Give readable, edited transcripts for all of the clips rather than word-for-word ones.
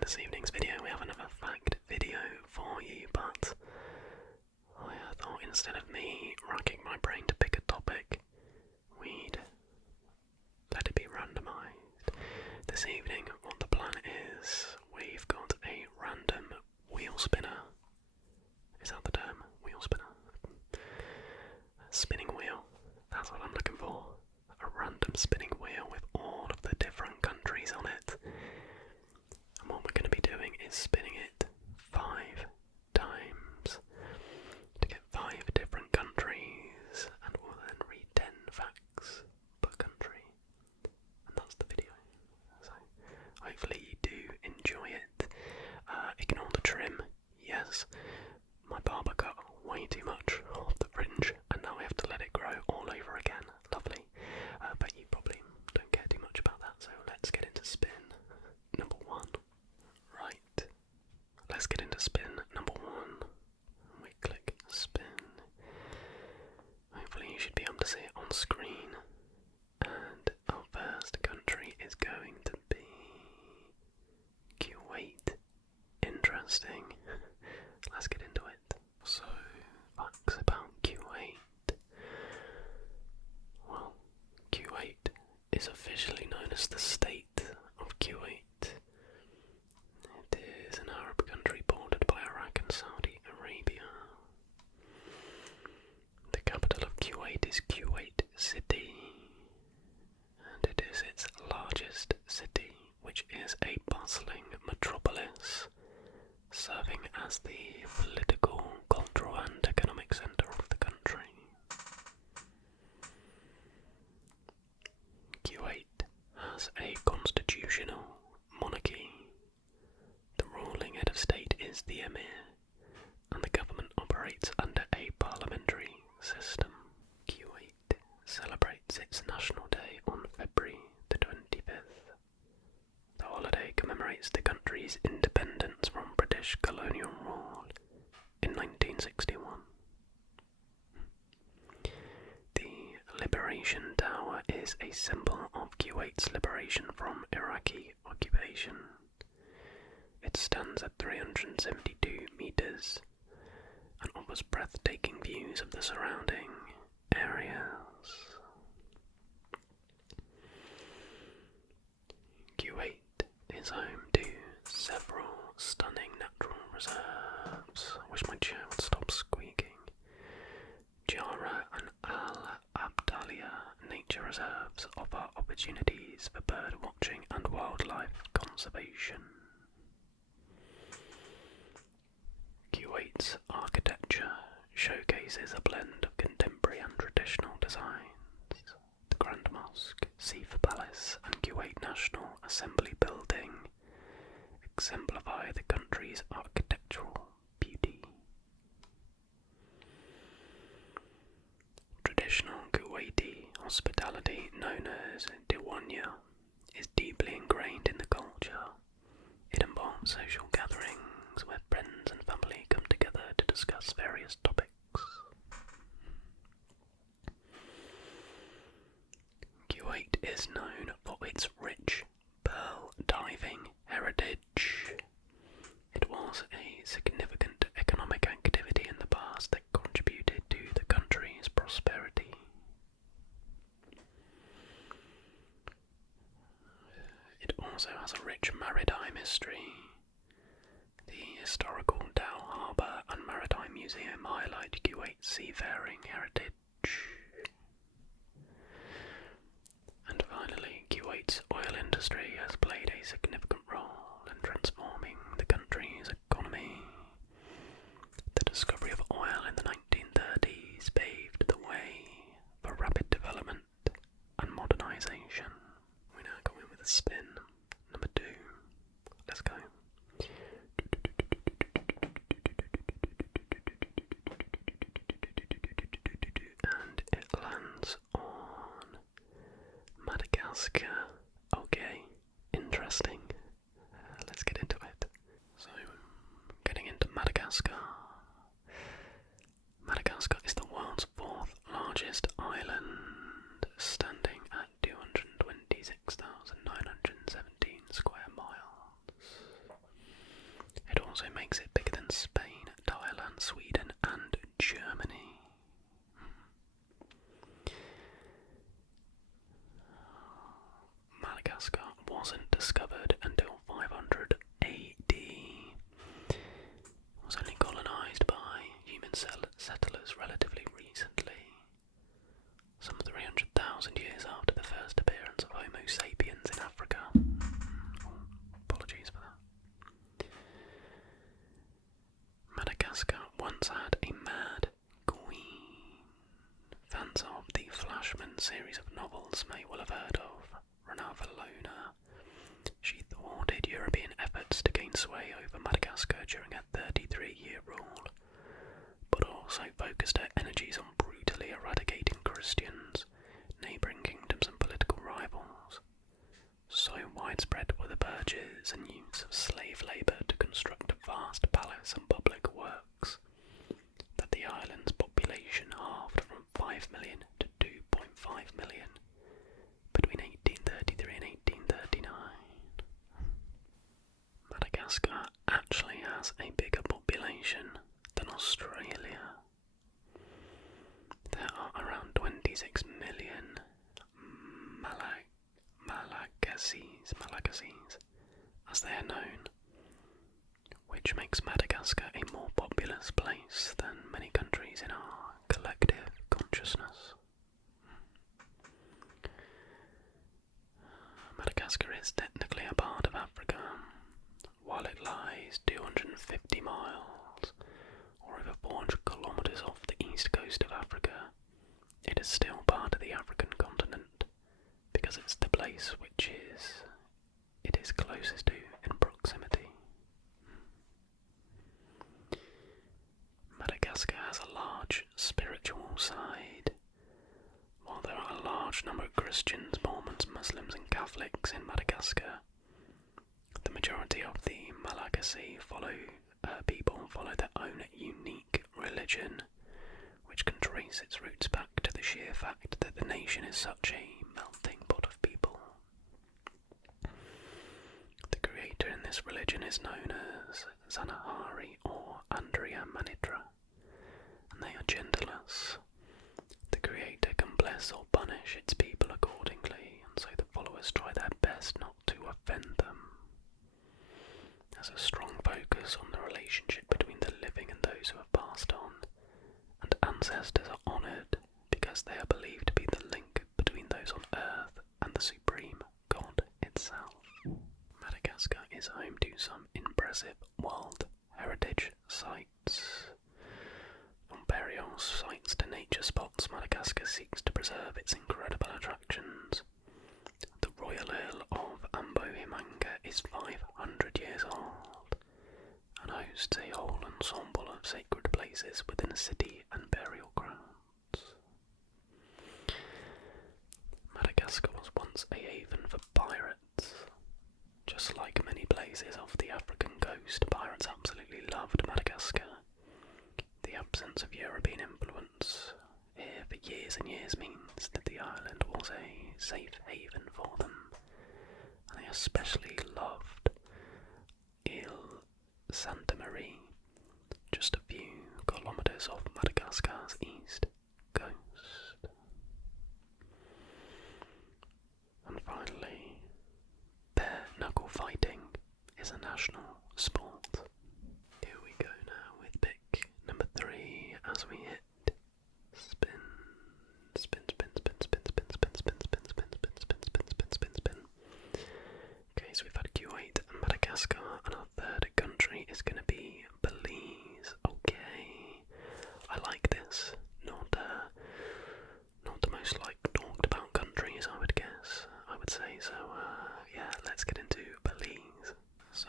this evening's video, we have another fact video for you, but I thought instead of me racking my brain to pick a topic, we'd let it be randomised. This evening, what the plan is, we've got a random wheel spinner. Is that the term? Wheel spinner? A spinning wheel. That's what I'm looking for. A random spinning wheel with all of the different countries on it. And what we're going to be doing is spinning it 5 times to get 5 different countries, and we'll then read 10 facts per country. And that's the video. So hopefully you do enjoy it. Ignore the trim. Yes, my barber cut way too much off the fringe, and now I have to let it grow all over again. Lovely. But you probably don't care too much about that, so let's get into spin number 1. Right, let's get into spin number 1. We click spin. Hopefully you should be able to see it on screen. And our first country is going to be Kuwait. Interesting. Let's get into it. So, facts about Kuwait. Well, Kuwait is officially known as the State of Kuwait. It is an Arab country bordered by Iraq and Saudi Arabia. The capital of Kuwait is Kuwait City, and it is its largest city, which is a bustling metropolis, serving as the political, cultural and economic centre of the country. Kuwait has a constitutional monarchy. The ruling head of state is the Emir, and the government operates under a parliamentary system. Kuwait celebrates its National Day on February the 25th. The holiday commemorates the country's independence from British colonial rule in 1961. The Liberation Tower is a symbol of Kuwait's liberation from Iraqi occupation. It stands at 372 metres and offers breathtaking views of the surrounding areas. Kuwait is home to several stunning natural reserves. I wish my chair would stop squeaking. Jara and Al Abdalia nature reserves offer opportunities for bird watching and wildlife conservation. Kuwait's architecture showcases a blend of contemporary and traditional designs. The Grand Mosque, Sif Palace and Kuwait National Assembly Building exemplify the country's architectural beauty. Traditional Kuwaiti hospitality, known as Diwania, is deeply ingrained in the culture. It involves social gatherings where friends and family come together to discuss various topics. Kuwait is known for its rich pearl diving heritage. It was a significant economic activity in the past that contributed to the country's prosperity. It also has a rich maritime history. The historical Dow Harbour and Maritime Museum highlight Kuwait's seafaring heritage. And finally, Kuwait's oil industry has played a significant role in transforming the country's economy. The discovery of oil in the 1930s paved the way for rapid development and modernisation. We now go in with a spin. Number 2. Let's go. And it lands on Madagascar. Okay, interesting. Let's get into it. So, getting into Madagascar. Madagascar is the world's 4th largest island, standing at 226,917 square miles. also makes it bigger than Spain, Thailand, Sweden, and Germany. Madagascar wasn't discovered until 500 AD. It was only colonised by human settlers relatively recently, some 300,000 years after the first appearance of Homo sapiens in Africa. Apologies for that. Madagascar once had a mad queen. Fans of the Flashman series of novels may well have heard of Leone. She thwarted European efforts to gain sway over Madagascar during her 33-year rule, but also focused her energies on brutally eradicating Christians, neighbouring kingdoms and political rivals. So widespread were the purges and use of slave labour to construct a vast palace and public works that the island's population halved from 5 million to 2.5 million between 1833 and 1839. Madagascar actually has a bigger population than Australia. There are around 26 million Malagasys, as they are known, which makes Madagascar a more populous place than many countries in our collective consciousness. Madagascar is technically a part of Africa. While it lies 250 miles, or over 400 kilometres off the east coast of Africa, it is still part of the African continent, because it's the place which it is closest to in proximity. Madagascar has a large spiritual side. While there are a large number of Christians, Mormons, Muslims and Catholics in Madagascar, the majority of the Malagasy people follow their own unique religion, which can trace its roots back to the sheer fact that the nation is such a melting pot of people. The creator in this religion is known as Zanahari or Andrea Manitra, and they are genderless. The creator can bless or punish its people accordingly, and so the followers try their best not to offend them. There's a strong focus on the relationship between the living and those who have passed on, and ancestors are honoured because they are believed to be the link between those on Earth and the Supreme God itself. Madagascar is home to some impressive World Heritage sites. From burial sites to nature spots, Madagascar seeks to preserve its incredible attractions. The Royal Hill of Ambohimanga is 500 years old and hosts a whole ensemble of sacred places within a city and burial grounds. Madagascar was once a haven for pirates. Just like many places off the African coast, pirates absolutely loved Madagascar. The absence of European influence here for years and years means that the island was a safe haven for them, and they especially loved Ile Santa Marie, just a few kilometres off Madagascar's east coast. And finally, bare knuckle fighting is a national sport. Here we go now with pick number 3 as we hit spin. Okay, so we've had Kuwait and Madagascar, and our third country is going to be Belize. Okay, I like this. Not the most talked about countries, I would guess. I would say so. Yeah, let's get into Belize. So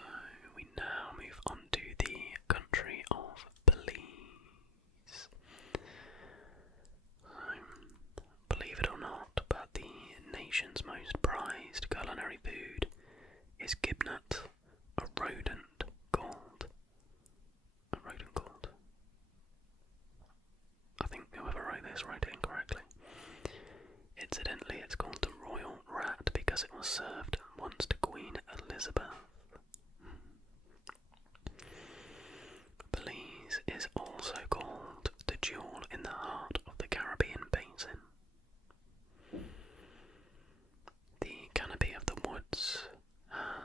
we now move on to the country of Belize. Believe it or not, but the nation's most prized culinary food is gibnut, a rodent called. I think whoever wrote this wrote it incorrectly. Incidentally, it's called the royal rat because it was served once to Queen Elizabeth.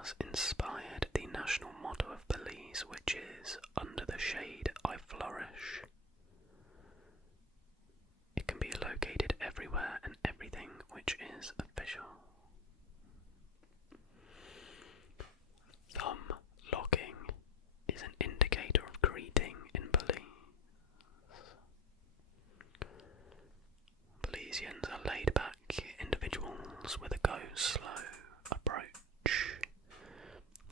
has inspired the national motto of Belize, which is, "Under the shade I flourish." It can be located everywhere and everything which is official. Thumb locking is an indicator of greeting in Belize. Belizeans are laid-back individuals with a go-slow approach.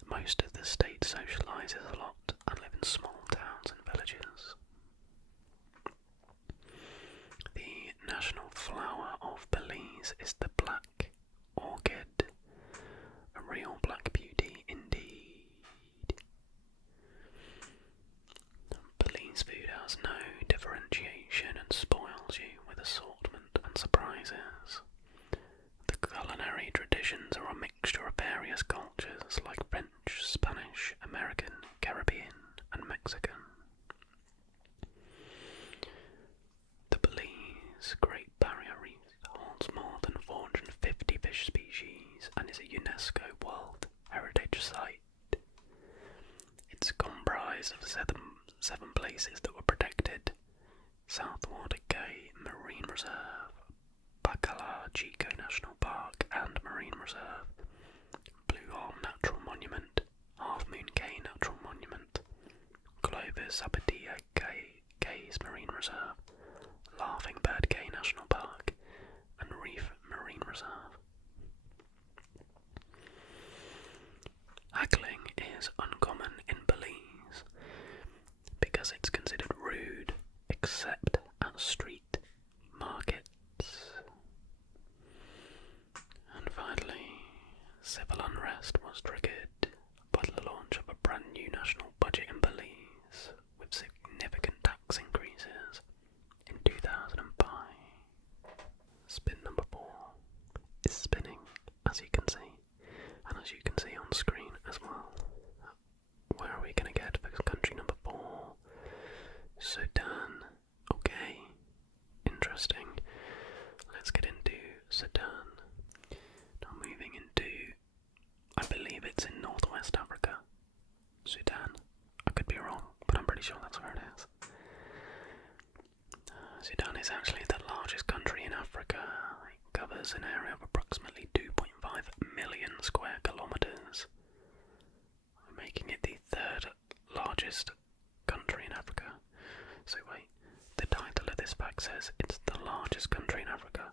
Most of the state socialises a lot and live in small towns and villages. The national flower of Belize is the black orchid, a real black beauty indeed. Belize food has no differentiation and spoils you with assortment and surprises. The culinary traditions are a mixture of various cultures like French, Spanish, American, Caribbean, and Mexican. The Belize Great Barrier Reef holds more than 450 fish species and is a UNESCO World Heritage Site. It's comprised of seven places that were protected: Southwater Cay Marine Reserve, Bacala Chico National Park and Marine Reserve, Blue Arm Natural Monument, Half Moon Cay Natural Monument, Clovis Abadia Cays Marine Reserve, Laughing Bird Cay National Park, and Reef Marine Reserve. Haggling is uncommon in Belize because it's considered rude except at street markets. And finally, civil unrest was triggered by the launch of a brand new national budget in Belize with significant tax increases in 2005. Spin number 4 is spinning, as you can see, and as you can see on screen as well. Where are we going to get for country number 4? Sudan. Okay, interesting. Let's get into Sudan. Now moving into, I believe it's in northwest Africa. Sudan. I could be wrong, but I'm pretty sure that's where it is. Sudan is actually the largest country in Africa. It covers an area of approximately 2.5 million square kilometres, making it the third largest country in Africa. So wait, the title of this fact says it's the largest country in Africa,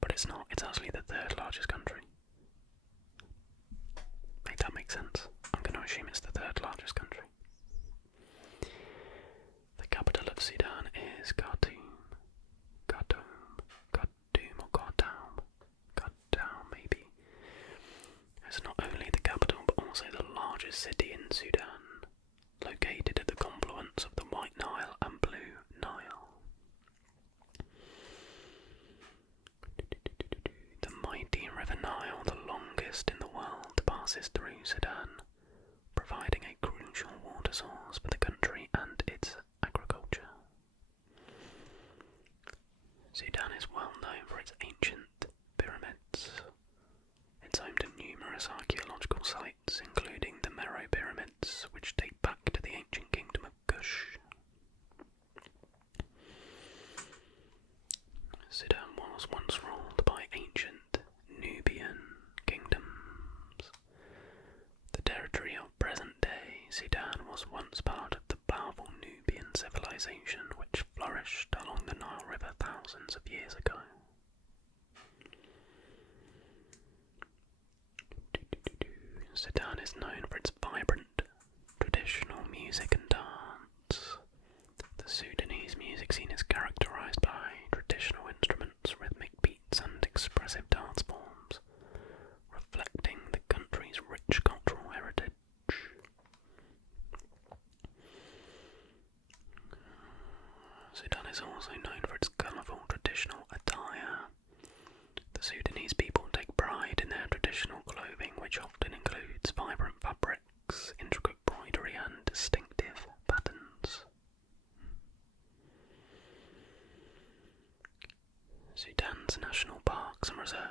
but it's not, it's actually the third largest country. Make that make sense? I'm going to assume it's the third largest country. The capital of Sudan is Khartoum. Khartoum maybe. It's not only the capital but also the largest city in Sudan, located at the confluence of the White Nile and Blue Nile. The mighty River Nile, the longest in the world, passes through Sudan, providing a crucial water source for the country and its agriculture. Sudan is well known for its ancient pyramids. It's home to numerous archaeological sites, including the Meroe Pyramids, which date back to the ancient kingdom of Kush. Sudan was once ruled by ancient Nubian kingdoms. The territory of present-day Sudan was once part of the powerful Nubian civilization which flourished along the Nile River thousands of years ago. Sudan is known for its vibrant traditional music and dance. The Sudanese music scene is characterized by traditional instruments, rhythmic beats and expressive dance forms, reflecting the country's rich cultural heritage. Sudan is also known for its colourful traditional attire. The Sudanese people take pride in their traditional clothing, which often includes vibrant fabrics, intricate embroidery and distinctive patterns. Sudan's national parks and reserves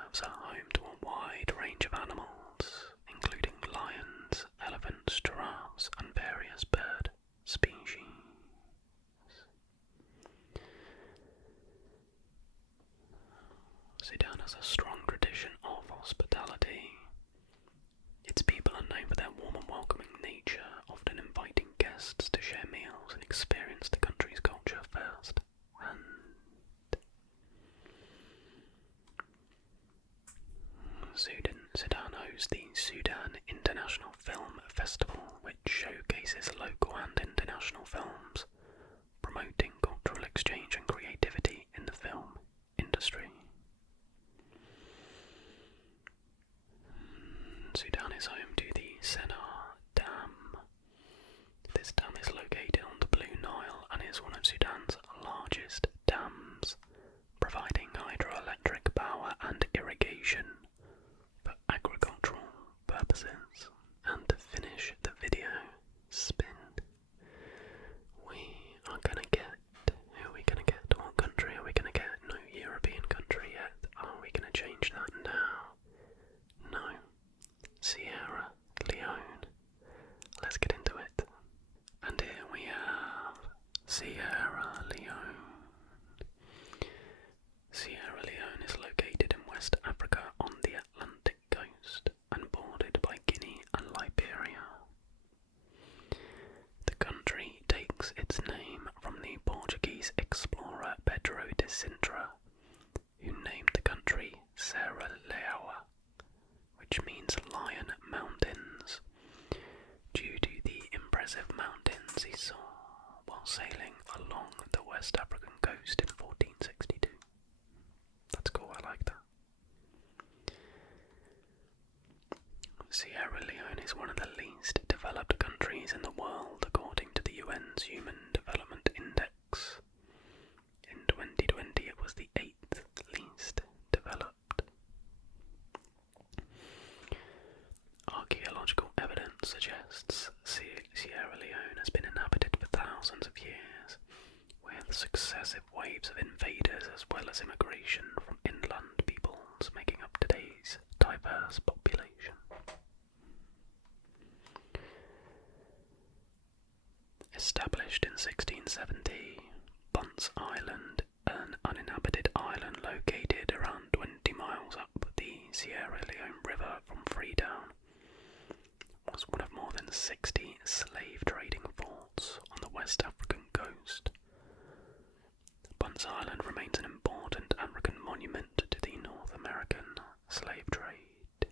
guests to share meals and experience the country's culture first. Sudan hosts the Sudan International Film Festival, which showcases local and international films, promoting cultural exchange and creativity in the film industry. Sudan is home to the Sennar Dam. This dam is located on the Blue Nile and is one of Sudan's largest dams, providing hydroelectric power and irrigation for agricultural purposes. And to finish the video spin, we are gonna get, who are we gonna get? What country are we gonna get? No European country yet. Are we gonna change that now? No. Sierra Leone. Let's get into it. And here we have Sierra Leone. Sierra Leone is located in West Africa on the Atlantic coast and bordered by Guinea and Liberia. The country takes its name from the Portuguese explorer Pedro de Sintra, who named the country Serra Leoa, which means Lion Mountains, due to the impressive mountains he saw while sailing along the West African coast in 1462. That's cool, I like that. Sierra Leone is one of the least developed countries in the world according to the UN's Human Development Index. In 2020 it was the 8th least developed. Archaeological evidence suggests Sierra Leone has been inhabited for thousands of years, with successive waves of invaders as well as immigration from inland peoples making up today's diverse population. Established in 1670, Bunce Island, an uninhabited island located around 20 miles up the Sierra Leone River from Freetown, was one of more than 60 slave trading forts on the West African coast. Bunce Island remains an important African monument to the North American slave trade.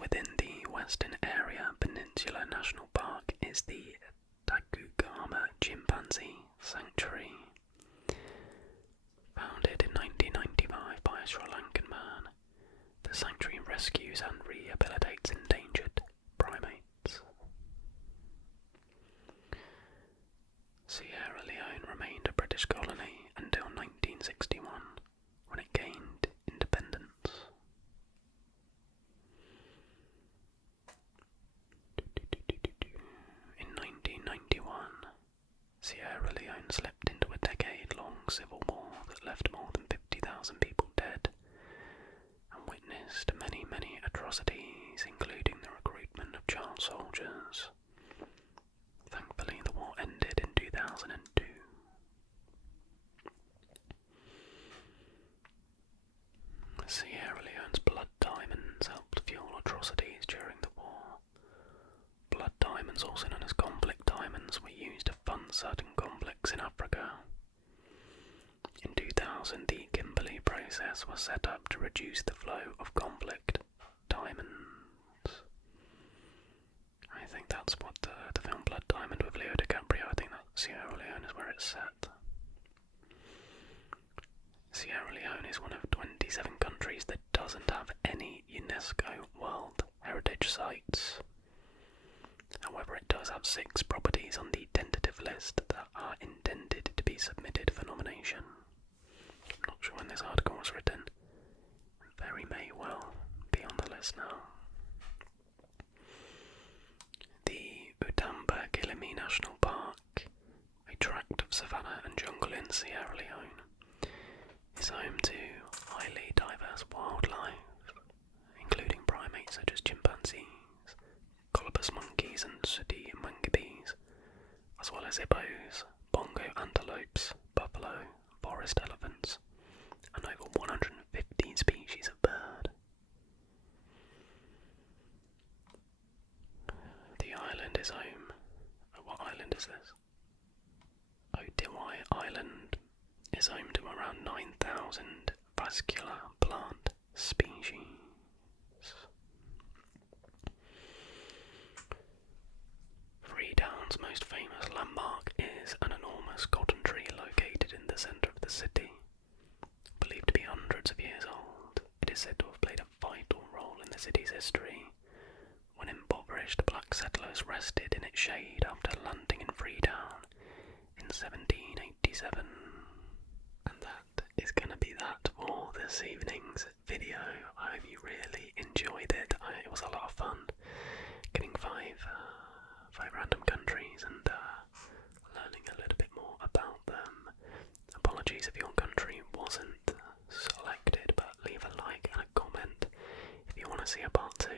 Within the Western Area Peninsula National Park is the Takugama Chimpanzee Sanctuary. Founded in 1995 by a Sri Lankan man, the sanctuary rescues and rehabilitates endangered primates. Sierra Leone remained a British colony until 1961, when it gained independence. In 1991, Sierra Leone slipped into a decade-long civil war that left more than 50,000 people dead and witnessed many atrocities, including the recruitment of child soldiers. Thankfully, the war ended in 2002. Sierra Leone's blood diamonds helped fuel atrocities during the war. Blood diamonds, also known as conflict diamonds, were used to fund certain conflicts in Africa. In 2000, the Kimberley process was set up to reduce the flow of conflict diamonds. I think that's what the film Blood Diamond with Leo DiCaprio, I think that Sierra Leone is where it's set. Sierra Leone is one of 27 countries that doesn't have any UNESCO World Heritage Sites. However, it does have 6 properties on the tentative list that are intended to be submitted for nomination. I'm not sure when this article was written. Very may well be on the list now. The Utamba-Kilimi National Park, a tract of savanna and jungle in Sierra Leone, is home to highly diverse wildlife, including primates such as chimpanzees, colobus monkeys and sooty mangabes, as well as hippos, bongo antelopes, buffalo, forest elephants, and over 150 species of bird. is said to have played a vital role in the city's history, when impoverished black settlers rested in its shade after landing in Freetown in 1787. And that is going to be that for this evening's video. I hope you really enjoyed it. It was a lot of fun getting five random countries and learning a little bit more about them. Apologies if your country wasn't selected, but leave a like and a comment if you want to see a part 2.